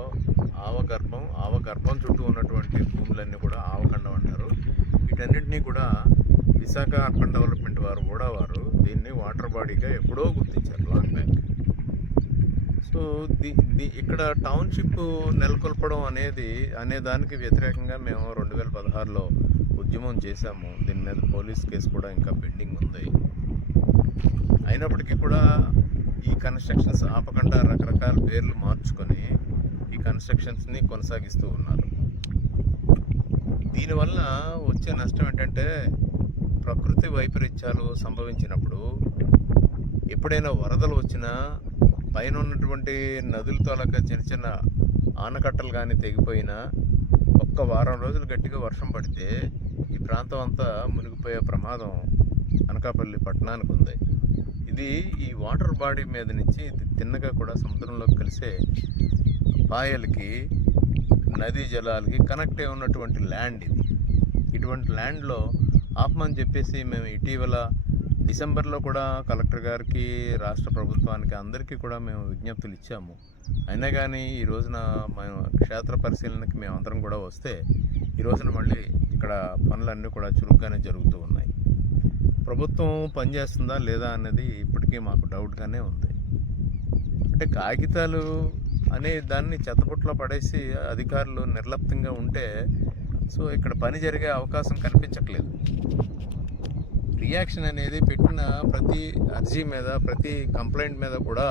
గర్భం ఆవగర్భం ఆవగర్భం చుట్టూ ఉన్నటువంటి భూములన్నీ కూడా ఆవకండం అంటారు. వీటన్నింటినీ కూడా విశాఖ అర్బన్ డెవలప్మెంట్ వారు కూడా వారు దీన్ని వాటర్ బాడీగా ఎప్పుడో గుర్తించారు long back. So the the ఇక్కడ టౌన్షిప్ నెలకొల్పడం అనేది అనే దానికి వ్యతిరేకంగా మేము రెండు వేల పదహారులో ఉద్యమం చేశాము. దీని మీద పోలీస్ కేసు కూడా ఇంకా పెండింగ్ ఉంది. అయినప్పటికీ కూడా ఈ కన్స్ట్రక్షన్స్ ఆపకుండా రకరకాల పేర్లు మార్చుకొని ఈ కన్స్ట్రక్షన్స్ని కొనసాగిస్తూ ఉన్నారు. దీనివల్ల వచ్చే నష్టం ఏంటంటే ప్రకృతి వైపరీత్యాలు సంభవించినప్పుడు ఎప్పుడైనా వరదలు వచ్చినా పైన ఉన్నటువంటి నదుల తోలక చిన్న చిన్న ఆనకట్టలు కానీ తెగిపోయినా ఒక్క వారం రోజులు గట్టిగా వర్షం పడితే ఈ ప్రాంతం అంతా మునిగిపోయే ప్రమాదం అనకాపల్లి పట్టణానికి ఉంది. ఇది ఈ వాటర్ బాడీ మీద నుంచి ఇది తిన్నగా కూడా సముద్రంలోకి కలిసే పాయలకి నదీ జలాలకి కనెక్ట్ అయి ఉన్నటువంటి ల్యాండ్ ఇది. ఇటువంటి ల్యాండ్లో ఆపమని చెప్పేసి మేము ఇటీవల డిసెంబర్లో కూడా కలెక్టర్ గారికి రాష్ట్ర ప్రభుత్వానికి అందరికీ కూడా మేము విజ్ఞప్తులు ఇచ్చాము. అయినా కానీ ఈ రోజున మేము క్షేత్ర పరిశీలనకి మేము అందరం కూడా వస్తే ఈ రోజున మళ్ళీ ఇక్కడ పనులన్నీ కూడా చురుగ్గానే జరుగుతూ ఉన్నాయి. ప్రభుత్వం పనిచేస్తుందా లేదా అనేది ఇప్పటికీ మాకు డౌట్గానే ఉంది. అంటే కాగితాలు అనే దాన్ని చెత్తపుట్లో పడేసి అధికారులు నిర్లప్తంగా ఉంటే సో ఇక్కడ పని జరిగే అవకాశం కనిపించట్లేదు. రియాక్షన్ అనేది పెట్టిన ప్రతి అర్జీ మీద ప్రతి కంప్లైంట్ మీద కూడా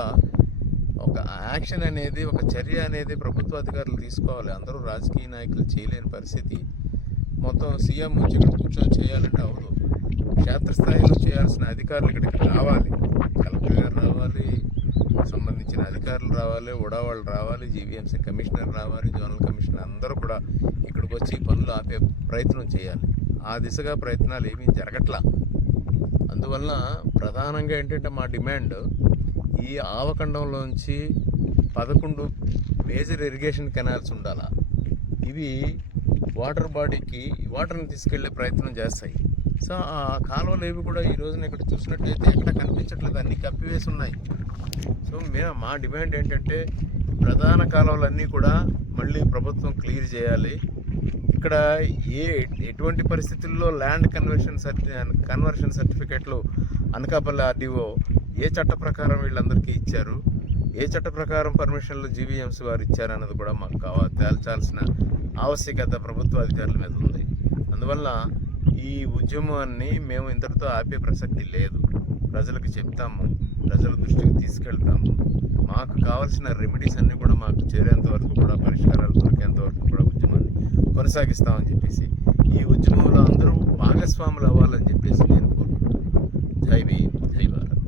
ఒక యాక్షన్ అనేది ఒక చర్య అనేది ప్రభుత్వ అధికారులు తీసుకోవాలి. అందరూ రాజకీయ నాయకులు చేయలేని పరిస్థితి. మొత్తం సీఎం వచ్చి ఇక్కడ కూర్చొని చేయాలంటే అవదు. క్షేత్రస్థాయిలో చేయాల్సిన అధికారులు ఇక్కడికి రావాలి కలెక్టర్ గారు రావాలి సంబంధించిన అధికారులు రావాలి ఉడా వాళ్ళు రావాలి జీవీఎంసీ కమిషనర్ రావాలి జోనల్ కమిషనర్ అందరూ కూడా ఇక్కడికి వచ్చి పనులు ఆపే ప్రయత్నం చేయాలి. ఆ దిశగా ప్రయత్నాలు ఏమీ జరగట్లా. అందువలన ప్రధానంగా ఏంటంటే మా డిమాండ్ ఈ ఆవకండంలోంచి పదకొండు మేజర్ ఇరిగేషన్ కెనాల్స్ ఉండాలా. ఇవి వాటర్ బాడీకి వాటర్ని తీసుకెళ్ళే ప్రయత్నం చేస్తాయి. సో ఆ కాలువలు ఏవి కూడా ఈ రోజున ఇక్కడ చూసినట్లయితే ఎక్కడ కనిపించట్లేదు. అన్ని కప్పివేసి ఉన్నాయి. సో మేము మా డిమాండ్ ఏంటంటే ప్రధాన కాలువలన్నీ కూడా మళ్ళీ ప్రభుత్వం క్లియర్ చేయాలి. ఇక్కడ ఏ ఎటువంటి పరిస్థితుల్లో ల్యాండ్ కన్వర్షన్ సర్టి కన్వర్షన్ సర్టిఫికెట్లు అనకాపల్లి ఆర్డీఓ ఏ చట్ట ప్రకారం వీళ్ళందరికీ ఇచ్చారు? ఏ చట్ట ప్రకారం పర్మిషన్లు జీవీఎంసీ వారు ఇచ్చారన్నది కూడా మాకు కావాలి తేల్చాల్సిన ఆవశ్యకత ప్రభుత్వ అధికారుల మీద ఉంది. అందువల్ల ఈ ఉద్యమాన్ని మేము ఇంతటితో ఆపే ప్రసక్తి లేదు. ప్రజలకు చెప్తాము ప్రజల దృష్టికి తీసుకెళ్తాము. మాకు కావాల్సిన రెమెడీస్ అన్నీ కూడా మాకు చేరేంత వరకు కూడా పరిష్కారాలు దొరికేంత వరకు కూడా ఉద్యమాన్ని కొనసాగిస్తామని చెప్పేసి ఈ ఉద్యమంలో అందరూ భాగస్వాములు అవ్వాలని చెప్పేసి నేను కోరుకుంటున్నాను. జై భీమ్ జై భారత్.